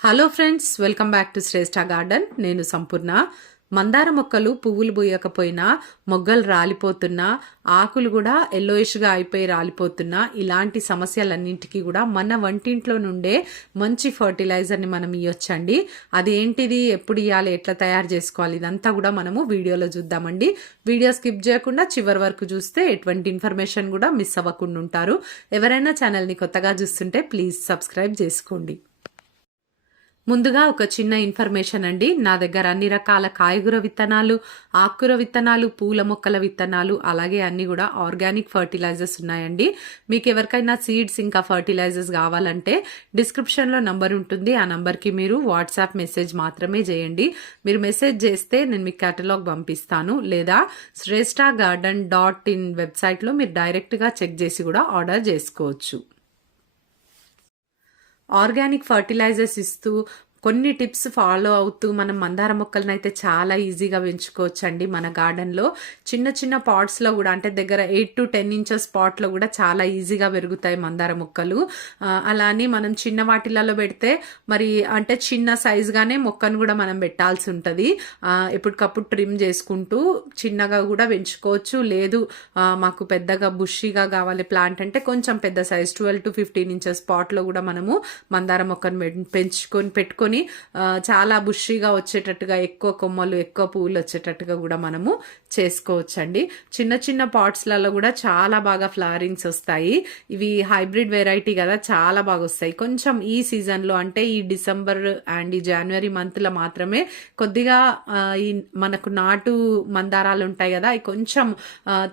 Hello friends welcome back to Shreshtha garden నేను సంపూర్ణ. మందార మొక్కలు పువ్వులు పూయకపోయినా మొగ్గలు రాలిపోతున్నా ఆకులు కూడా ఎల్లోయిష్గా అయిపోయి రాలిపోతున్నా ఇలాంటి సమస్యలన్నింటికి కూడా మన వంటింట్లో నుండే మంచి ఫర్టిలైజర్ని మనం ఇవ్వచ్చండి అదేంటిది ఎప్పుడు ఇవ్వాలి ఎట్లా తయారు చేసుకోవాలి? ఇదంతా కూడా మనము వీడియోలో చూద్దామండి. వీడియో స్కిప్ చేయకుండా చివరి వరకు చూస్తే ఎటువంటి ఇన్ఫర్మేషన్ కూడా మిస్ అవ్వకుండా ఉంటారు. ఎవరైనా ఛానల్ని కొత్తగా చూస్తుంటే ప్లీజ్ సబ్స్క్రైబ్ చేసుకోండి. ముందుగా ఒక చిన్న ఇన్ఫర్మేషన్ అండి. నా దగ్గర అన్ని రకాల కాయగూర విత్తనాలు ఆకుకూర విత్తనాలు పూల మొక్కల విత్తనాలు అలాగే అన్ని కూడా ఆర్గానిక్ ఫర్టిలైజర్స్ ఉన్నాయండి. మీకు ఎవరికైనా సీడ్స్ ఇంకా ఫర్టిలైజర్స్ కావాలంటే డిస్క్రిప్షన్లో నంబర్ ఉంటుంది. ఆ నంబర్కి మీరు వాట్సాప్ మెసేజ్ మాత్రమే చేయండి. మీరు మెసేజ్ చేస్తే నేను మీకు కేటలాగ్ పంపిస్తాను. లేదా శ్రేష్ఠ గార్డెన్ డాట్ ఇన్ వెబ్సైట్లో మీరు డైరెక్ట్గా చెక్ చేసి కూడా ఆర్డర్ చేసుకోవచ్చు. ఆర్గానిక్ ఫర్టిలైజర్స్ ఇస్తూ కొన్ని టిప్స్ ఫాలో అవుతూ మనం మందార మొక్కలను అయితే చాలా ఈజీగా పెంచుకోవచ్చండి మన గార్డెన్లో. చిన్న చిన్న పాట్స్లో కూడా అంటే దగ్గర ఎయిట్ టు టెన్ ఇంచెస్ పాట్లో కూడా చాలా ఈజీగా పెరుగుతాయి మందార మొక్కలు. అలానే మనం చిన్న వాటిలలో పెడితే మరి అంటే చిన్న సైజుగానే మొక్కను కూడా మనం పెట్టాల్సి ఉంటుంది. ఎప్పటికప్పుడు ట్రిమ్ చేసుకుంటూ చిన్నగా కూడా పెంచుకోవచ్చు. లేదు మాకు పెద్దగా బుషిగా కావాలి ప్లాంట్ అంటే కొంచెం పెద్ద size twelve to fifteen inches పాట్లో కూడా మనము మందార మొక్కను పెంచుకొని పెట్టుకొని పెట్టుకొని చాలా బుషీగా వచ్చేటట్టుగా ఎక్కువ కొమ్మలు ఎక్కువ పువ్వులు వచ్చేటట్టుగా కూడా మనము చేసుకోవచ్చండి. చిన్న చిన్న పాట్స్లలో కూడా చాలా బాగా ఫ్లవరింగ్స్ వస్తాయి. ఇవి హైబ్రిడ్ వెరైటీ కదా చాలా బాగా వస్తాయి. కొంచెం ఈ సీజన్లో అంటే ఈ డిసెంబర్ అండ్ ఈ జనవరి మంత్లో మాత్రమే కొద్దిగా ఈ మనకు నాటు మందారాలు ఉంటాయి కదా అవి కొంచెం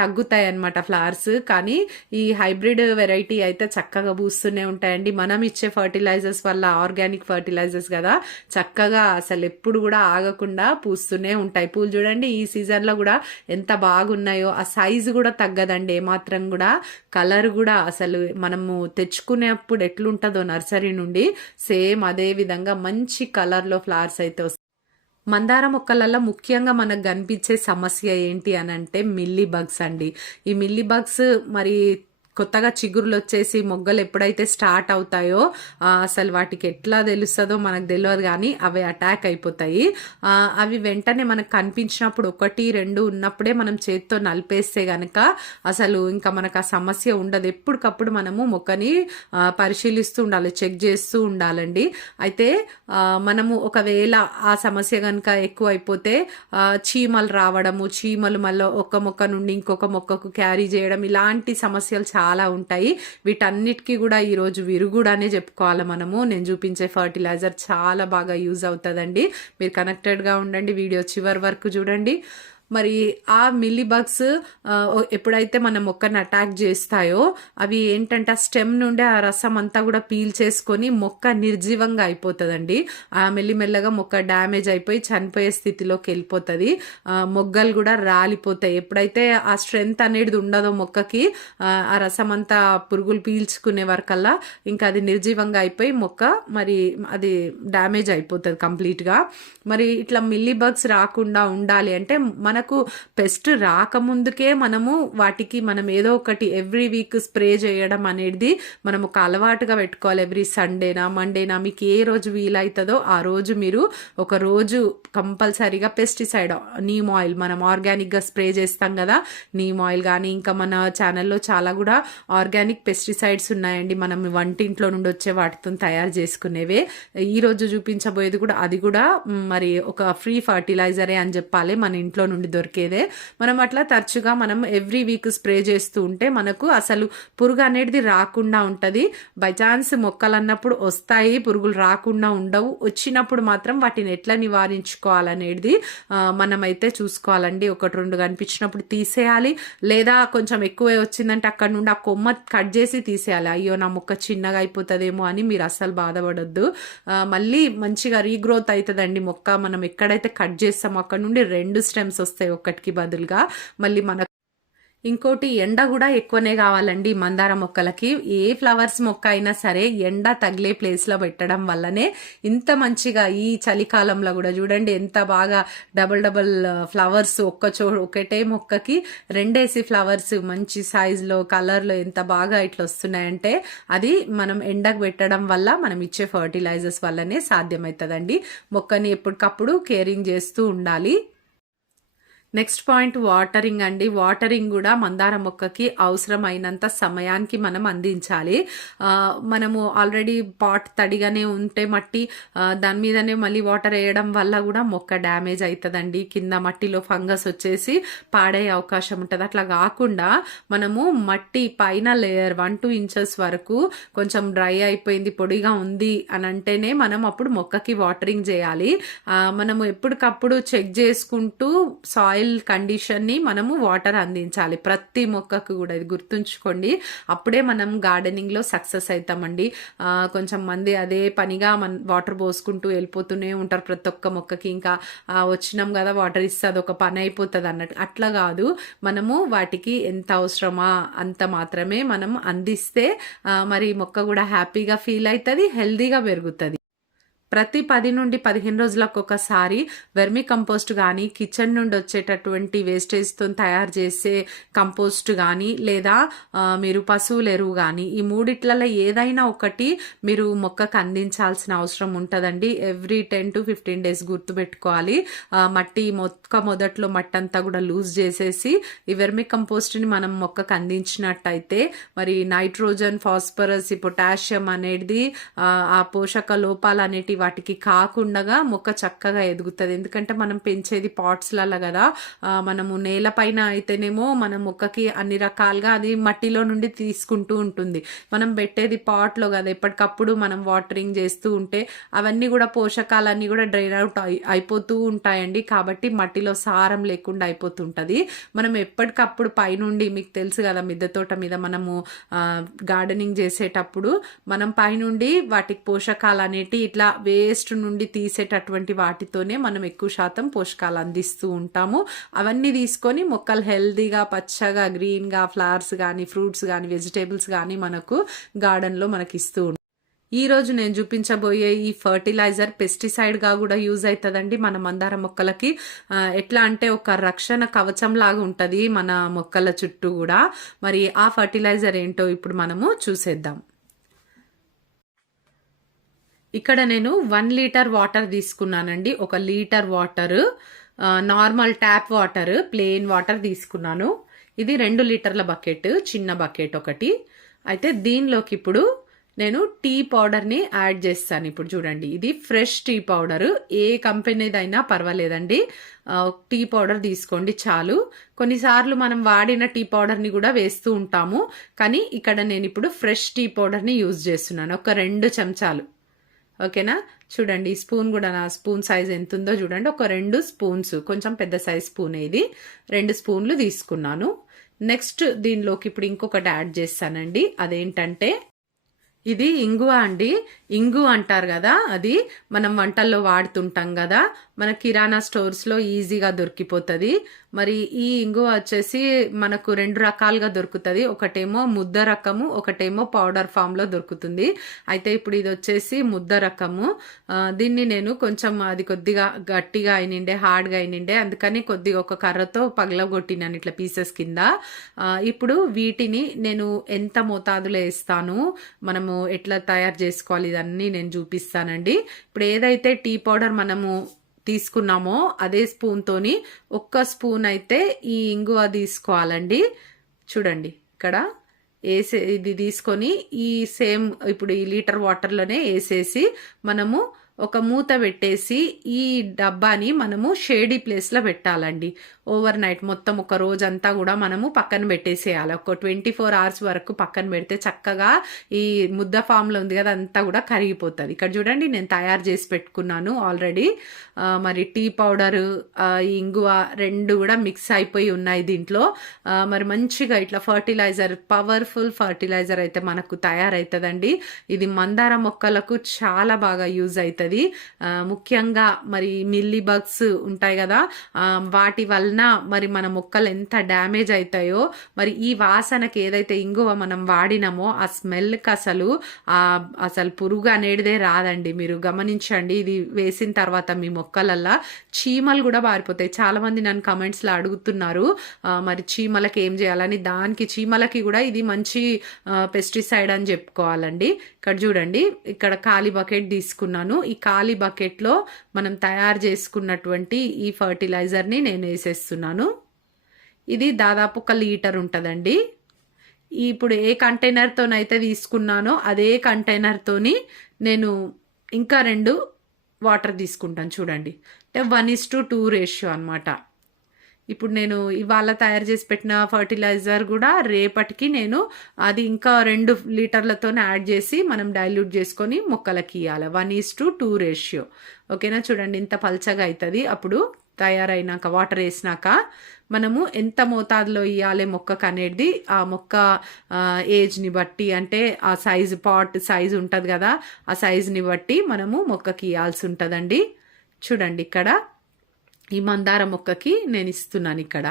తగ్గుతాయి అనమాట ఫ్లవర్స్. కానీ ఈ హైబ్రిడ్ వెరైటీ అయితే చక్కగా పూస్తూనే ఉంటాయండి. మనం ఇచ్చే ఫర్టిలైజర్స్ వల్ల ఆర్గానిక్ ఫర్టిలైజర్స్ కదా? చక్కగా అసలు ఎప్పుడు కూడా ఆగకుండా పూస్తూనే ఉంటాయి పూలు. చూడండి ఈ సీజన్లో కూడా ఎంత బాగున్నాయో ఆ సైజు కూడా తగ్గదండి ఏమాత్రం కూడా. కలర్ కూడా అసలు మనము తెచ్చుకునేప్పుడు ఎట్లుంటుందో నర్సరీ నుండి సేమ్ అదే విధంగా మంచి కలర్లో ఫ్లవర్స్ అయితే వస్తాయి. మందార మొక్కలలో ముఖ్యంగా మనకు కనిపించే సమస్య ఏంటి అని అంటే మిల్లీ బగ్స్ అండి. ఈ మిల్లీ బగ్స్ మరి కొత్తగా చిగురులు వచ్చేసి మొగ్గలు ఎప్పుడైతే స్టార్ట్ అవుతాయో అసలు వాటికి ఎట్లా తెలుస్తుందో మనకు తెలియదు కానీ అవి అటాక్ అయిపోతాయి. అవి వెంటనే మనకు కనిపించినప్పుడు ఒకటి రెండు ఉన్నప్పుడే మనం చేతితో నలిపేస్తే గనక అసలు ఇంకా మనకు ఆ సమస్య ఉండదు. ఎప్పటికప్పుడు మనము మొక్కని పరిశీలిస్తూ ఉండాలి చెక్ చేస్తూ ఉండాలండి. అయితే మనము ఒకవేళ ఆ సమస్య కనుక ఎక్కువ అయిపోతే చీమలు రావడము చీమలు మళ్ళీ ఒక మొక్క నుండి ఇంకొక మొక్కకు క్యారీ చేయడం ఇలాంటి సమస్యలు చాలా చాలా ఉంటాయి. వీటన్నిటికీ కూడా ఈరోజు విరుగుడనే చెప్పుకోవాలి మనము. నేను చూపించే ఫర్టిలైజర్ చాలా బాగా యూజ్ అవుతుందండి. మీరు కనెక్టెడ్గా ఉండండి. వీడియో చివరి వరకు చూడండి. మరి ఆ మిల్లీ బగ్స్ ఎప్పుడైతే మన మొక్కని అటాక్ చేస్తాయో అవి ఏంటంటే ఆ స్టెమ్ నుండి ఆ రసం అంతా కూడా పీల్ చేసుకొని మొక్క నిర్జీవంగా అయిపోతుందండి. ఆ మెల్లిమెల్లగా మొక్క డ్యామేజ్ అయిపోయి చనిపోయే స్థితిలోకి వెళ్ళిపోతుంది. మొగ్గలు కూడా రాలిపోతాయి. ఎప్పుడైతే ఆ స్ట్రెంగ్త్ అనేది ఉండదో మొక్కకి ఆ రసం అంతా పురుగులు పీల్చుకునే వరకల్లా ఇంకా అది నిర్జీవంగా అయిపోయి మొక్క మరి అది డ్యామేజ్ అయిపోతుంది కంప్లీట్గా. మరి ఇట్లా మిల్లీ బగ్స్ రాకుండా ఉండాలి అంటే మన మనకు పెస్ట్ రాకముందుకే మనము వాటికి మనం ఏదో ఒకటి ఎవ్రీ వీక్ స్ప్రే చేయడం అనేది మనం ఒక అలవాటుగా పెట్టుకోవాలి. ఎవ్రీ సండేనా మండేనా మీకు ఏ రోజు వీలవుతుందో ఆ రోజు మీరు ఒక రోజు కంపల్సరీగా పెస్టిసైడ్ నీమ్ ఆయిల్ మనం ఆర్గానిక్గా స్ప్రే చేస్తాం కదా. నీమ్ ఆయిల్ కానీ ఇంకా మన ఛానల్లో చాలా కూడా ఆర్గానిక్ పెస్టిసైడ్స్ ఉన్నాయండి. మనం వంటింట్లో నుండి వచ్చే వాటితో తయారు చేసుకునేవే. ఈ రోజు చూపించబోయేది కూడా అది కూడా మరి ఒక ఫ్రీ ఫర్టిలైజరే అని చెప్పాలి మన ఇంట్లో నుండి దొరికేదే. మనం అట్లా తరచుగా మనం ఎవ్రీ వీక్ స్ప్రే చేస్తూ ఉంటే మనకు అసలు పురుగు అనేది రాకుండా ఉంటుంది. బై ఛాన్స్ మొక్కలు అన్నప్పుడు వస్తాయి పురుగులు రాకుండా ఉండవు. వచ్చినప్పుడు మాత్రం వాటిని ఎట్లా నివారించుకోవాలనేది మనమైతే చూసుకోవాలండి. ఒకటి రెండు కనిపించినప్పుడు తీసేయాలి. లేదా కొంచెం ఎక్కువే వచ్చిందంటే అక్కడ నుండి ఆ కొమ్మ కట్ చేసి తీసేయాలి. అయ్యో నా మొక్క చిన్నగా అయిపోతుందేమో అని మీరు అస్సలు బాధపడద్దు. మళ్ళీ మంచిగా రీగ్రోత్ అవుతుందండి. మొక్క మనం ఎక్కడైతే కట్ చేస్తామో అక్కడ నుండి రెండు స్టెమ్స్ వస్తాయి. వస్తాయి ఒక్కటికి బదులుగా. మళ్ళీ మన ఇంకోటి ఎండ కూడా ఎక్కువనే కావాలండి మందార మొక్కలకి. ఏ ఫ్లవర్స్ మొక్క అయినా సరే ఎండ తగిలే ప్లేస్లో పెట్టడం వల్లనే ఇంత మంచిగా ఈ చలికాలంలో కూడా చూడండి ఎంత బాగా డబుల్ డబుల్ ఫ్లవర్స్ ఒక్క చో ఒకటే మొక్కకి రెండేసి ఫ్లవర్స్ మంచి సైజులో కలర్లో ఎంత బాగా ఇట్లా వస్తున్నాయంటే అది మనం ఎండకు పెట్టడం వల్ల మనం ఇచ్చే ఫర్టిలైజర్స్ వల్లనే సాధ్యమవుతుందండి. మొక్కని ఎప్పటికప్పుడు కేరింగ్ చేస్తూ ఉండాలి. నెక్స్ట్ పాయింట్ వాటరింగ్ అండి. వాటరింగ్ కూడా మందార మొక్కకి అవసరమైనంత సమయానికి మనం అందించాలి. మనము ఆల్రెడీ పాట్ తడిగానే ఉంటే మట్టి దాని మీదనే మళ్ళీ వాటర్ వేయడం వల్ల కూడా మొక్క డ్యామేజ్ అవుతుందండి కింద మట్టిలో ఫంగస్ వచ్చేసి పాడయ్యే అవకాశం ఉంటుంది. అట్లా కాకుండా మనము మట్టి పైన లేయర్ వన్ టూ ఇంచెస్ వరకు కొంచెం డ్రై అయిపోయింది పొడిగా ఉంది అని అంటేనే మనం అప్పుడు మొక్కకి వాటరింగ్ చేయాలి. మనము ఎప్పటికప్పుడు చెక్ చేసుకుంటూ సాయిల్ కండిషన్ని మనము వాటర్ అందించాలి. ప్రతి మొక్కకు కూడా ఇది గుర్తుంచుకోండి. అప్పుడే మనం గార్డెనింగ్లో సక్సెస్ అవుతామండి కొంచెం మంది అదే పనిగా మన వాటర్ పోసుకుంటూ వెళ్ళిపోతూనే ఉంటారు ప్రతి ఒక్క మొక్కకి. ఇంకా వచ్చినాం కదా వాటర్ ఇస్తే ఒక పని అయిపోతుంది అన్నట్టు. అట్లా కాదు. మనము వాటికి ఎంత అవసరమా అంత మాత్రమే మనం అందిస్తే మరి మొక్క కూడా హ్యాపీగా ఫీల్ అవుతుంది హెల్దీగా పెరుగుతుంది. ప్రతి పది నుండి పదిహేను రోజులకు ఒకసారి వెర్మి కంపోస్ట్ కానీ కిచెన్ నుండి వచ్చేటటువంటి వేస్టేజ్తో తయారు చేసే కంపోస్ట్ కానీ లేదా మీరు పశువుల ఎరువు కానీ ఈ మూడిట్లలో ఏదైనా ఒకటి మీరు మొక్కకు అందించాల్సిన అవసరం ఉంటుందండి. Every ten to fifteen days గుర్తుపెట్టుకోవాలి. మట్టి మొక్క మొదట్లో మట్టి అంతా కూడా లూజ్ చేసేసి ఈ వెర్మి కంపోస్ట్ని మనం మొక్కకు అందించినట్టయితే మరి నైట్రోజన్ ఫాస్ఫరస్ ఈ పొటాషియం అనేది ఆ, పోషక లోపాలు అనేటివి వాటికి కాకుండా మొక్క చక్కగా ఎదుగుతుంది. ఎందుకంటే మనం పెంచేది పాట్స్లలో కదా. మనము నేలపైన అయితేనేమో మన మొక్కకి అన్ని రకాలుగా అది మట్టిలో నుండి తీసుకుంటూ ఉంటుంది. మనం పెట్టేది పాట్లో కదా. ఎప్పటికప్పుడు మనం వాటరింగ్ చేస్తూ ఉంటే అవన్నీ కూడా పోషకాలన్నీ కూడా డ్రైన్ అవుట్ అయి- అయిపోతూ ఉంటాయండి. కాబట్టి మట్టిలో సారం లేకుండా అయిపోతుంటుంది. మనం ఎప్పటికప్పుడు పైనుండి మీకు తెలుసు కదా మిద్దె తోట మీద మనము గార్డెనింగ్ చేసేటప్పుడు మనం పైనుండి వాటికి పోషకాలు అనేటి ఇట్లా వేస్ట్ నుండి తీసేటటువంటి వాటితోనే మనం ఎక్కువ శాతం పోషకాలు అందిస్తూ ఉంటాము. అవన్నీ తీసుకొని మొక్కలు హెల్దీగా పచ్చగా గ్రీన్గా ఫ్లవర్స్ కానీ ఫ్రూట్స్ కానీ వెజిటేబుల్స్ కానీ మనకు గార్డెన్లో మనకి ఇస్తూ ఉంటాం ఈ రోజు నేను చూపించబోయే ఈ ఫర్టిలైజర్ పెస్టిసైడ్గా కూడా యూజ్ అవుతుందండి మన మందార మొక్కలకి. ఎట్లా అంటే ఒక రక్షణ కవచం లాగా ఉంటుంది మన మొక్కల చుట్టూ కూడా. మరి ఆ ఫర్టిలైజర్ ఏంటో ఇప్పుడు మనము చూసేద్దాం. ఇక్కడ నేను వన్ లీటర్ వాటర్ తీసుకున్నానండి. ఒక litre water normal tap water plain water తీసుకున్నాను. ఇది రెండు లీటర్ల బకెట్ చిన్న బకెట్ ఒకటి. అయితే దీనిలోకి ఇప్పుడు నేను టీ పౌడర్ని యాడ్ చేస్తాను ఇప్పుడు చూడండి. ఇది ఫ్రెష్ టీ పౌడర్. ఏ కంపెనీదైనా పర్వాలేదండి. టీ పౌడర్ తీసుకోండి చాలు. కొన్నిసార్లు మనం వాడిన టీ పౌడర్ని కూడా వేస్తూ ఉంటాము. కానీ ఇక్కడ నేను ఇప్పుడు ఫ్రెష్ టీ పౌడర్ని యూజ్ చేస్తున్నాను. ఒక రెండు చెంచాలు. ఓకేనా? చూడండి ఈ స్పూన్ కూడా నా స్పూన్ సైజ్ ఎంత ఉందో చూడండి. ఒక రెండు స్పూన్స్ కొంచెం పెద్ద సైజ్ స్పూన్ ఇది. రెండు స్పూన్లు తీసుకున్నాను. నెక్స్ట్ దీనిలోకి ఇప్పుడు ఇంకొకటి యాడ్ చేస్తానండి. అదేంటంటే ఇది ఇంగువ అండి. ఇంగు అంటారు కదా అది మనం వంటల్లో వాడుతుంటాం కదా మన కిరాణా స్టోర్స్లో ఈజీగా దొరికిపోతుంది. మరి ఈ ఇంగువ వచ్చేసి మనకు రెండు రకాలుగా దొరుకుతుంది. ఒకటేమో ముద్ద రకము ఒకటేమో పౌడర్ ఫామ్లో దొరుకుతుంది. అయితే ఇప్పుడు ఇది వచ్చేసి ముద్ద రకము. దీన్ని నేను కొంచెం అది కొద్దిగా గట్టిగా అయినిండే హార్డ్గా అయినిండే. అందుకని కొద్దిగా ఒక కర్రతో పగలగొట్టినాను ఇట్లా పీసెస్ కింద. ఇప్పుడు వీటిని నేను ఎంత మోతాదులో వేస్తాను మనము ఎట్లా తయారు చేసుకోవాలి ఇదన్నీ నేను చూపిస్తానండి. ఇప్పుడు ఏదైతే టీ పౌడర్ మనము తీసుకున్నామో అదే స్పూన్తోని ఒక్క స్పూన్ అయితే ఈ ఇంగువ తీసుకోవాలండి. చూడండి ఇక్కడ వేసే ఇది తీసుకొని ఈ సేమ్ ఇప్పుడు ఈ లీటర్ వాటర్లోనే వేసేసి మనము ఒక మూత పెట్టేసి ఈ డబ్బాని మనము షేడీ ప్లేస్లో పెట్టాలండి. ఓవర్ నైట్ మొత్తం ఒక రోజంతా కూడా మనము పక్కన పెట్టేసేయాలి. ఒక ట్వంటీ ఫోర్ అవర్స్ వరకు పక్కన పెడితే చక్కగా ఈ ముద్ద ఫామ్లో ఉంది కదా అంతా కూడా కరిగిపోతుంది. ఇక్కడ చూడండి నేను తయారు చేసి పెట్టుకున్నాను ఆల్రెడీ. మరి టీ పౌడరు ఇంగువ రెండు కూడా మిక్స్ అయిపోయి ఉన్నాయి దీంట్లో. మరి మంచిగా ఇట్లా ఫర్టిలైజర్ పవర్ఫుల్ ఫర్టిలైజర్ అయితే మనకు తయారవుతుందండి. ఇది మందార మొక్కలకు చాలా బాగా యూజ్ అవుతుంది. ఉంటుంది. ముఖ్యంగా మరి మిల్లీ బగ్స్ ఉంటాయి కదా వాటి వలన మరి మన మొక్కలు ఎంత డ్యామేజ్ అవుతాయో మరి ఈ వాసనకి ఏదైతే ఇంగువ మనం వాడినామో ఆ స్మెల్కి అసలు అసలు పురుగు అనేటిదే రాదండి. మీరు గమనించండి ఇది వేసిన తర్వాత మీ మొక్కలల్లా చీమలు కూడా పారిపోతాయి. చాలా మంది నన్ను కమెంట్స్లో అడుగుతున్నారు మరి చీమలకి ఏం చేయాలని. దానికి చీమలకి కూడా ఇది మంచి పెస్టిసైడ్ అని చెప్పుకోవాలండి. ఇక్కడ చూడండి ఇక్కడ ఖాళీ బకెట్ తీసుకున్నాను. ఈ ఖాళీ బకెట్లో మనం తయారు చేసుకున్నటువంటి ఈ ఫర్టిలైజర్ని నేను వేసేస్తున్నాను. ఇది దాదాపు ఒక లీటర్ ఉంటుందండి. ఇప్పుడు ఏ కంటైనర్తోనైతే తీసుకున్నానో అదే కంటైనర్తోని నేను ఇంకా రెండు వాటర్ తీసుకుంటాను చూడండి. అంటే one is to two ratio అనమాట ఇప్పుడు నేను ఇవాళ తయారు చేసి పెట్టిన ఫర్టిలైజర్ కూడా రేపటికి నేను అది ఇంకా రెండు లీటర్లతో యాడ్ చేసి మనం డైల్యూట్ చేసుకొని మొక్కలకి ఇవ్వాలి one is to two ratio. ఓకేనా? చూడండి ఇంత పల్చగా అవుతుంది అప్పుడు తయారైనాక వాటర్ వేసినాక మనము ఎంత మోతాదులో ఇవ్వాలి మొక్కకు అనేది ఆ మొక్క ఏజ్ని బట్టి అంటే ఆ సైజు పాట్ సైజు ఉంటుంది కదా ఆ సైజుని బట్టి మనము మొక్కకి ఇవ్వాల్సి ఉంటుందండి. చూడండి ఇక్కడ. ఈ మందార మొక్కకి నేను ఇస్తున్నాను ఇక్కడ.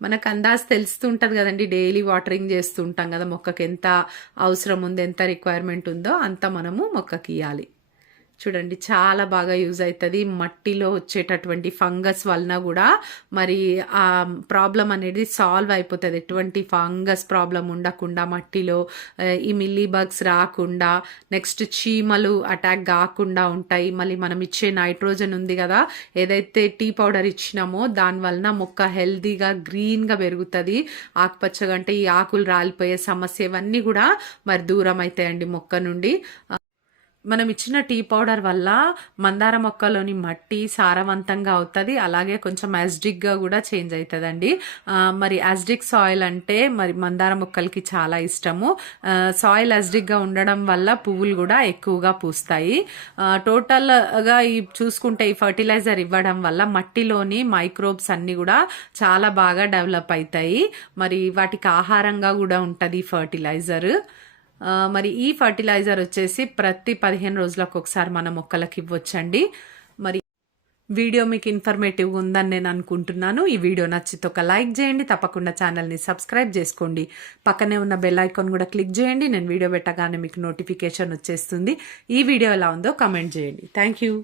మనకు అందాజ్ తెలుస్తుంటుంది కదండి డైలీ వాటరింగ్ చేస్తూ ఉంటాం కదా మొక్కకి ఎంత అవసరం ఉంది ఎంత రిక్వైర్మెంట్ ఉందో అంత మనము మొక్కకి ఇవ్వాలి చూడండి చాలా బాగా యూజ్ అవుతుంది మట్టిలో వచ్చేటటువంటి ఫంగస్ వలన కూడా మరి ఆ ప్రాబ్లం అనేది సాల్వ్ అయిపోతుంది. ఎటువంటి ఫంగస్ ప్రాబ్లం ఉండకుండా మట్టిలో ఈ మిల్లీ బగ్స్ రాకుండా నెక్స్ట్ చీమలు అటాక్ కాకుండా ఉంటాయి. మళ్ళీ మనం ఇచ్చే నైట్రోజన్ ఉంది కదా ఏదైతే టీ పౌడర్ ఇచ్చినామో దాని వలన మొక్క హెల్దీగా గ్రీన్గా పెరుగుతుంది. ఆకుపచ్చగా అంటే ఈ ఆకులు రాలిపోయే సమస్య ఇవన్నీ కూడా మరి దూరం అవుతాయండి మొక్క నుండి. మనం ఇచ్చిన టీ పౌడర్ వల్ల మందార మొక్కలోని మట్టి సారవంతంగా అవుతుంది అలాగే కొంచెం యాజ్డిక్గా కూడా చేంజ్ అవుతుందండి మరి యాజ్డిక్ సాయిల్ అంటే మరి మందార మొక్కలకి చాలా ఇష్టము. సాయిల్ యాజ్డిక్గా ఉండడం వల్ల పువ్వులు కూడా ఎక్కువగా పూస్తాయి. టోటల్గా ఈ చూసుకుంటే ఈ ఫర్టిలైజర్ ఇవ్వడం వల్ల మట్టిలోని మైక్రోబ్స్ అన్నీ కూడా చాలా బాగా డెవలప్ అవుతాయి మరి వాటికి ఆహారంగా కూడా ఉంటుంది ఈ ఫర్టిలైజర్. మరి ఈ ఫర్టిలైజర్ వచ్చేసి ప్రతి పదిహేను రోజులకు ఒకసారి మన మొక్కలకి ఇవ్వచ్చండి. మరి వీడియో మీకు ఇన్ఫర్మేటివ్ ఉందని నేను అనుకుంటున్నాను. ఈ వీడియో నచ్చితే ఒక లైక్ చేయండి తప్పకుండా ఛానల్ని సబ్స్క్రైబ్ చేసుకోండి. పక్కనే ఉన్న బెల్ ఐకాన్ కూడా క్లిక్ చేయండి. నేను వీడియో పెట్టగానే మీకు నోటిఫికేషన్ వచ్చేస్తుంది. ఈ వీడియో ఎలా ఉందో కమెంట్ చేయండి. Thank you